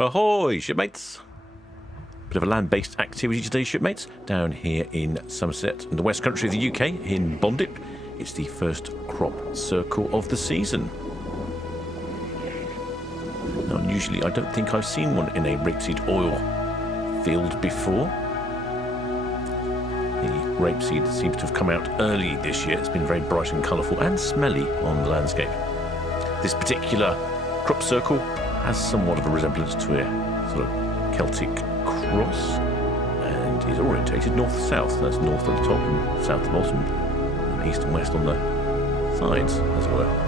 Ahoy, shipmates! Bit of a land-based activity today, shipmates. Down here in Somerset, in the West Country of the UK, in Bondip. It's the first crop circle of the season. Now, usually I don't think I've seen one in a rapeseed oil field before. The rapeseed seems to have come out early this year. It's been very bright and colourful and smelly on the landscape. This particular crop circle has somewhat of a resemblance to a sort of Celtic cross, and is orientated north-south. That's north at the top and south at the bottom, and east and west on the sides, as it were.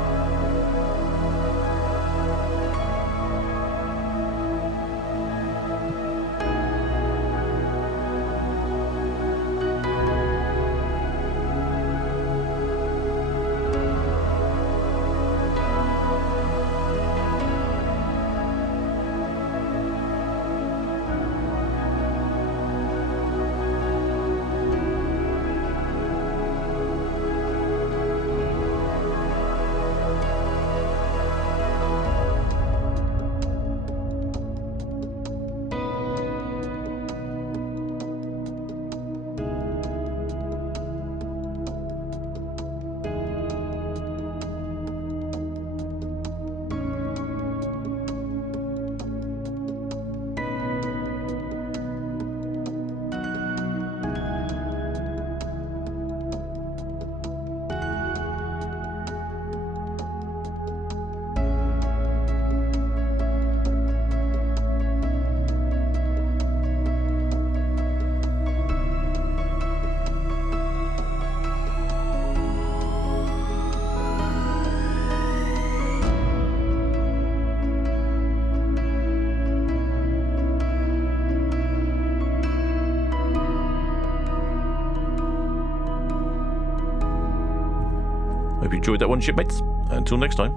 Hope you enjoyed that one, shipmates. Until next time.